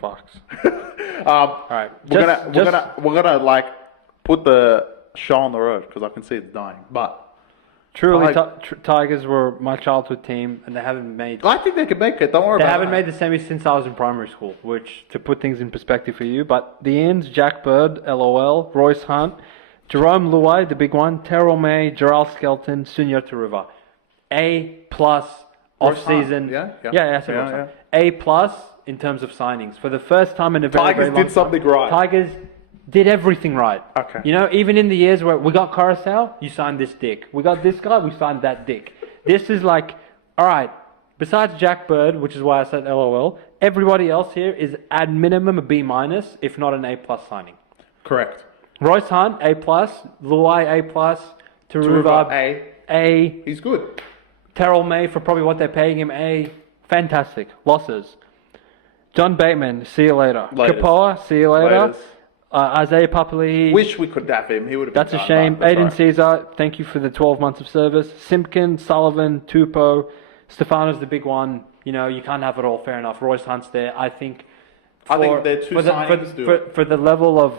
fucks. All right. We're gonna like put the show on the road because I can see it's dying. But truly, Tigers were my childhood team, and they haven't made. I think they can make it. Don't worry about it. They haven't made the semis since I was in primary school. Which, to put things in perspective for you, but the Ians, Jack Bird, LOL, Royce Hunt, Jarome Luai, the big one, Terrell May, Gerald Skelton, Sunia Turuva, A+ off season. Yeah. A+ in terms of signings for the first time in a very, very long time. Tigers did something right. Tigers did everything right. Okay. You know, even in the years where we got Koroisau, you signed this dick. We got this guy, we signed that dick. This is like, all right, besides Jack Bird, which is why I said LOL, everybody else here is at minimum a B-, if not an A+ signing. Correct. Royce Hunt, A+, Luai, A+, Turuva, A. He's good. Terrell May, for probably what they're paying him, A. Fantastic. Losses. John Bateman, see you later. Kapoa, see you later. Isaiah Papali'i. Wish we could have him. He would have been That's a shame. Aiden Caesar, thank you for the 12 months of service. Simpkin, Sullivan, Tupou. Stefano's the big one. You know, you can't have it all. Fair enough. Royce Hunt's there. I think they're two signings for the level of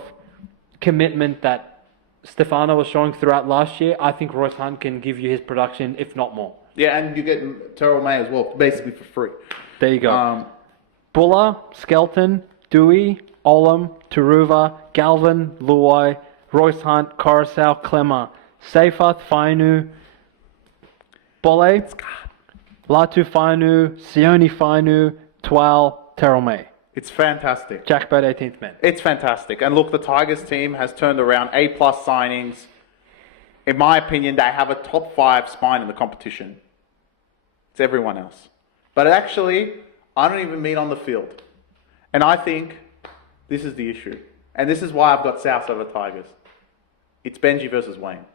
commitment that Stefano was showing throughout last year, I think Royce Hunt can give you his production, if not more. Yeah, and you get Terrell May as well, basically for free. There you go. Buller, Skelton, Dewey, Olam, Turuva, Galvin, Luai, Royce Hunt, Koroisau, Clemmer, Seifath, Fainu, Bole, Latu Fainu, Sione Fainu, Twal, Terrell May. It's fantastic. Jack Bird, 18th man. It's fantastic. And look, the Tigers team has turned around A+ signings. In my opinion, they have a top 5 spine in the competition. It's everyone else. But actually, I don't even mean on the field. And I think this is the issue. And this is why I've got South over Tigers. It's Benji versus Wayne.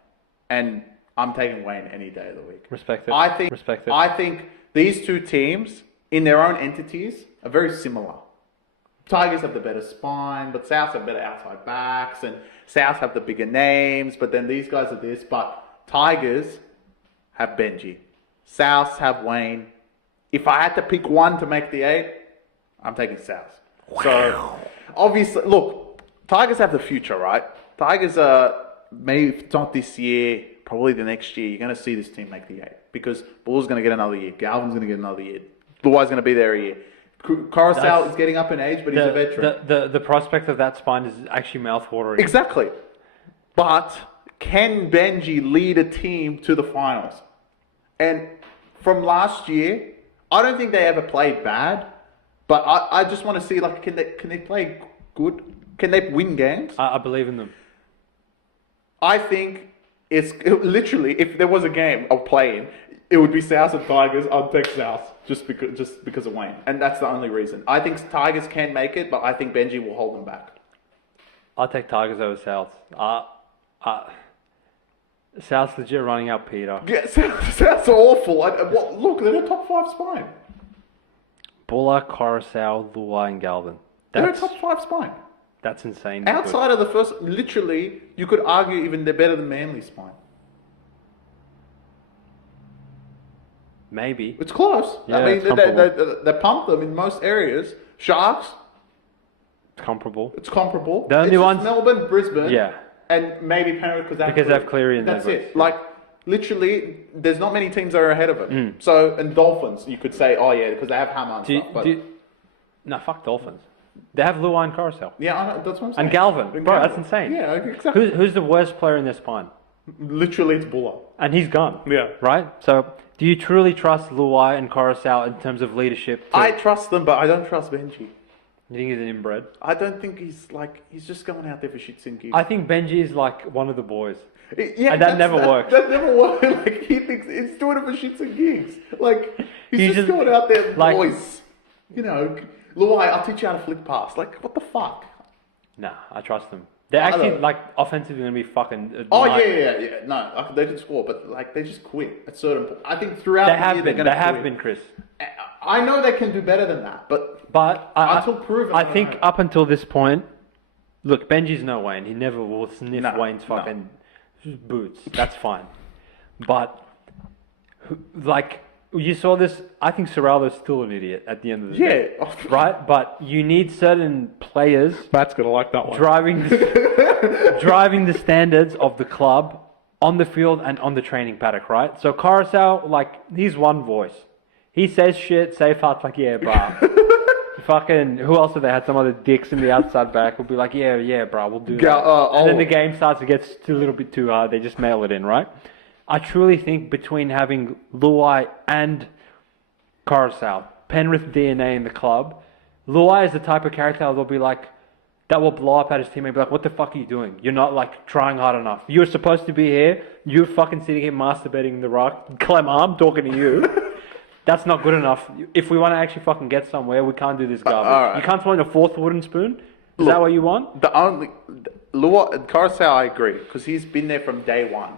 And I'm taking Wayne any day of the week. Respect it. I think these two teams, in their own entities, are very similar. Tigers have the better spine, but South have better outside backs, and South have the bigger names, but then these guys are this. But Tigers have Benji. Souths have Wayne. If I had to pick one to make the 8, I'm taking South. Wow. So, obviously, look, Tigers have the future, right? Tigers are, maybe if not this year, probably the next year, you're going to see this team make the 8. Because Bull's going to get another year. Galvin's going to get another year. Luai's going to be there a year. Koroisau is getting up in age, but he's a veteran. The prospect of that spine is actually mouthwatering. Exactly. But can Benji lead a team to the finals? And from last year, I don't think they ever played bad, but I just want to see, like, can they play good? Can they win games? I believe in them. I think literally, if there was a game of playing, it would be South and Tigers. I'd take South just because of Wayne, and that's the only reason. I think Tigers can make it, but I think Benji will hold them back. I'll take Tigers over South. South's legit running out Peter. Yeah, South's awful. Look, they're a top 5 spine. Buller, Koroisau, Luai, and Galvin. They're a top 5 spine. That's insane. Outside of the first, literally, you could argue even they're better than Manly's spine. Maybe. It's close. Yeah, I mean, they pump them in most areas. Sharks. It's comparable. It's comparable. The only ones... Melbourne, Brisbane. Yeah. And maybe Penrith because they have Cleary in there. That's it. Like, literally, there's not many teams that are ahead of it. So, and Dolphins, you could say, oh yeah, because they have Hammer and stuff. No, fuck Dolphins. They have Luai and Koroisau. Yeah, I know, that's what I'm saying. And Galvin. Bro, that's insane. Yeah, exactly. Who's the worst player in their spine? Literally, it's Buller. And he's gone. Yeah. Right? So, do you truly trust Luai and Koroisau in terms of leadership? I trust them, but I don't trust Benji. You think he's an inbred? I don't think he's just going out there for shits and gigs. I think Benji is like one of the boys. Yeah, and that never works. That never works. Like, he thinks he's doing it for shits and gigs. Like, he's just going out there, like, boys. You know, Luai, I'll teach you how to flick pass. Like, what the fuck? Nah, I trust them. They're actually, like, offensively going to be fucking... Yeah. No, they can score, but, like, they just quit at certain point. I think throughout the year, they're going to quit. They have been, Chris. I know they can do better than that, but until proven... I think up until this point... Look, Benji's no Wayne. He never will sniff Wayne's fucking boots. That's fine. But, like, You saw this. I think Serraldo's still an idiot at the end of the day. Yeah. Right? But you need certain players Matt's going to like that one. driving the standards of the club on the field and on the training paddock, right? So Koroisau, like, he's one voice. He says shit, Seyfarth's like, yeah, bruh. Fucking, who else have they had? Some other dicks in the outside back will be like, yeah, bruh, we'll do that. And then the game starts to get a little bit too hard. They just mail it in, right? I truly think between having Luai and Koroisau, Penrith DNA in the club, Luai is the type of character that'll be like, that will blow up at his teammate and be like, what the fuck are you doing? You're not, like, trying hard enough. You're supposed to be here. You're fucking sitting here masturbating in the rock. Clem, I'm talking to you. That's not good enough. If we want to actually fucking get somewhere, we can't do this garbage. Right. You can't throw in a fourth wooden spoon? Is that what you want? Koroisau, I agree, because he's been there from day one.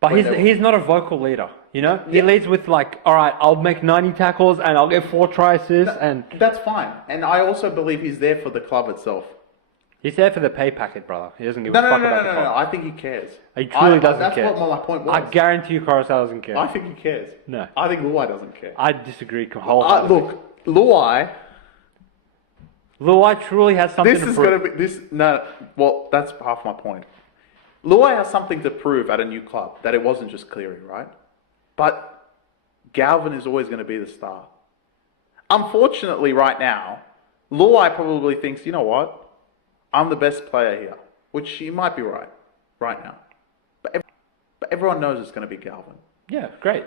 But he's not a vocal leader, you know? He leads with like, all right, I'll make 90 tackles and I'll get 4 try assists and... That's fine. And I also believe he's there for the club itself. He's there for the pay packet, brother. He doesn't give a fuck about the club. No. I think he cares. He truly doesn't care. That's what my point was. I guarantee you Koroisau doesn't care. I think he cares. No. I think Luai doesn't care. I disagree wholeheartedly. Look, Luai truly has something to prove. This is going to be... Well, that's half my point. Luai has something to prove at a new club, that it wasn't just Cleary, right? But Galvin is always going to be the star. Unfortunately, right now, Luai probably thinks, you know what? I'm the best player here, which he might be right now. But everyone knows it's going to be Galvin. Yeah, great.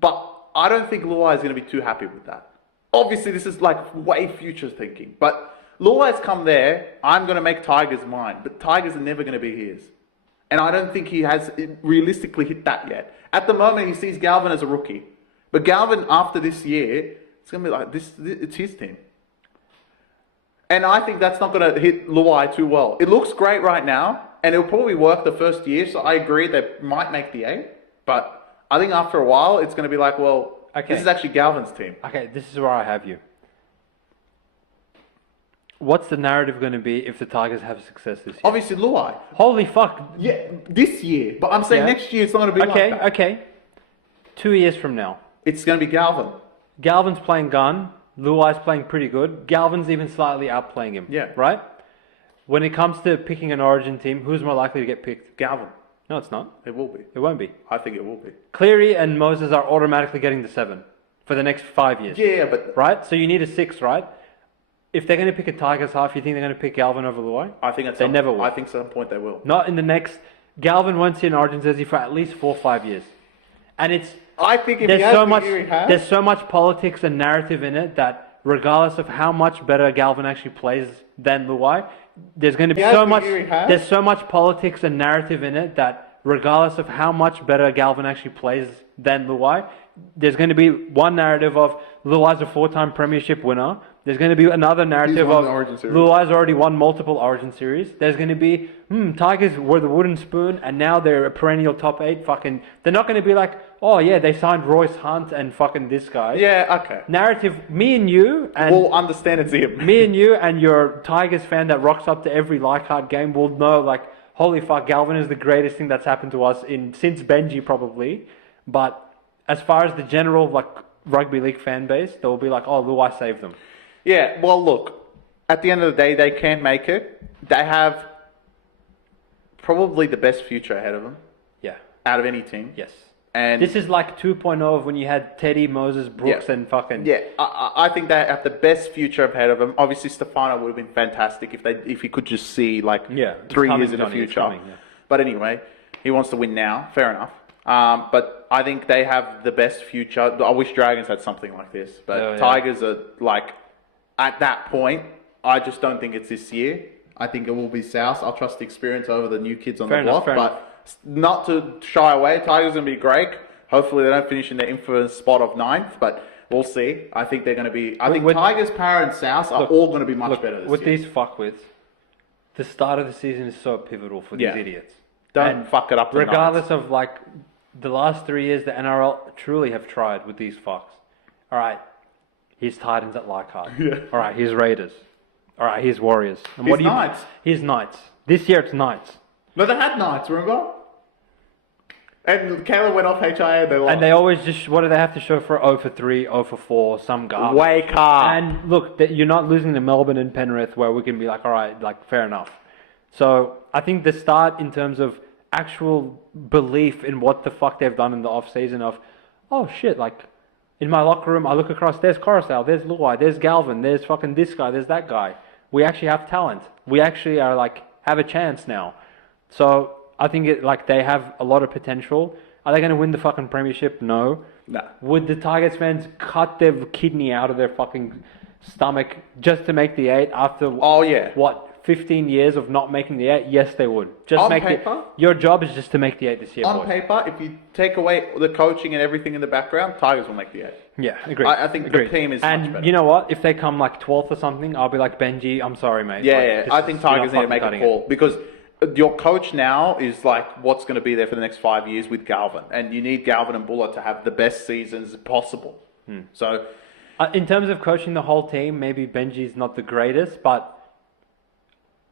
But I don't think Luai is going to be too happy with that. Obviously, this is like way future thinking. But Luai's come there, I'm going to make Tigers mine. But Tigers are never going to be his. And I don't think he has realistically hit that yet. At the moment, he sees Galvin as a rookie. But Galvin, after this year, it's going to be like, it's his team. And I think that's not going to hit Luai too well. It looks great right now, and it'll probably work the first year, so I agree they might make the 8. But I think after a while, it's going to be like, well, this is actually Galvin's team. Okay, this is where I have you. What's the narrative going to be if the Tigers have success this year? Obviously, Luai. Holy fuck. Yeah, this year. But I'm saying next year it's not going to be like that. Okay. 2 years from now. It's going to be Galvin. Galvin's playing gun. Luai's playing pretty good. Galvin's even slightly outplaying him. Yeah. Right? When it comes to picking an origin team, who's more likely to get picked? Galvin. No, it's not. It will be. It won't be. I think it will be. Cleary and Moses are automatically getting the 7 for the next 5 years. Yeah, but... Right? So you need a 6, right? If they're going to pick a Tigers half, you think they're going to pick Galvin over Luai? I think they never will. I think at some point they will. Not in the next... Galvin won't see an origin jersey for at least 4 or 5 years. And it's... I think if there's he has so the much, year he has... There's so much politics and narrative in it that regardless of how much better Galvin actually plays than Luai, there's going to be so much... There's so much politics and narrative in it that regardless of how much better Galvin actually plays than Luai, there's going to be one narrative of Luai's a 4-time premiership winner. There's going to be another narrative of Luai's already won multiple Origin series. There's going to be, Tigers were the wooden spoon and now they're a perennial top 8 fucking... They're not going to be like, oh yeah, they signed Royce Hunt and fucking this guy. Yeah, okay. Narrative, me and you... and we'll understand it's him. Me and you and your Tigers fan that rocks up to every Leichhardt game will know like, holy fuck, Galvin is the greatest thing that's happened to us since Benji probably. But as far as the general like rugby league fan base, they'll be like, oh, Luai saved them. Yeah, well, look, at the end of the day, they can make it. They have probably the best future ahead of them. Yeah. Out of any team. Yes. And this is like 2.0 of when you had Teddy, Moses, Brooks, and fucking... Yeah, I think they have the best future ahead of them. Obviously, Stefano would have been fantastic if he could just see, like, 3 years in the future. But anyway, he wants to win now. Fair enough. But I think they have the best future. I wish Dragons had something like this. But Tigers are, like... At that point, I just don't think it's this year. I think it will be South. I'll trust the experience over the new kids on the block. But not to shy away, Tigers are going to be great. Hopefully they don't finish in the infamous spot of 9th, but we'll see. I think they're going to be... I think Tigers, Para and South are all going to be much better this year. With these fuckwits, the start of the season is so pivotal for these idiots. Don't fuck it up. Regardless of like the last 3 years, the NRL truly have tried with these fucks. All right. Here's Titans at Leichhardt. Yeah. All right, here's Raiders. All right, here's Warriors. And here's Knights. Here's Knights. This year it's Knights. No, they had Knights, remember? And Caleb went off HIA, they lost. And they always just, what do they have to show for 0 for 3, 0 for 4, some garbage? Wake up. And look, you're not losing to Melbourne and Penrith where we can be like, all right, like, fair enough. So I think the start in terms of actual belief in what the fuck they've done in the off-season of, oh shit, like, in my locker room, I look across, there's Koroisau, there's Luai, there's Galvin, there's fucking this guy, there's that guy. We actually have talent. We actually are like, have a chance now. So I think they have a lot of potential. Are they going to win the fucking premiership? No. Nah. Would the Tigers fans cut their kidney out of their fucking stomach just to make the 8 after what, 15 years of not making the 8? Yes, they would. Just On make paper, your job is just to make the 8 this year. on boys. paper, if you take away the coaching and everything in the background, Tigers will make the 8. Yeah, agreed. I think agreed. the team is and much better. You know what? If they come like 12th or something, I'll be like, Benji, I'm sorry, mate. Yeah, Like, I think Tigers need to make a call because your coach now is like what's going to be there for the next 5 years with Galvin, and you need Galvin and Buller to have the best seasons possible. So, in terms of coaching the whole team, maybe Benji's not the greatest, but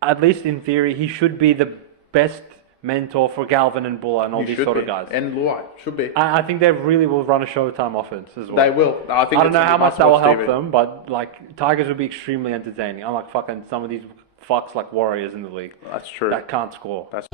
at least in theory, he should be the best mentor for Galvin and Buller and all these sort of guys. And Luai should be. I think they really will run a Showtime offense as well. They will. I don't know how much that will help them, but like Tigers will be extremely entertaining. Unlike fucking some of these fucks like Warriors in the league. That's true. That can't score. That's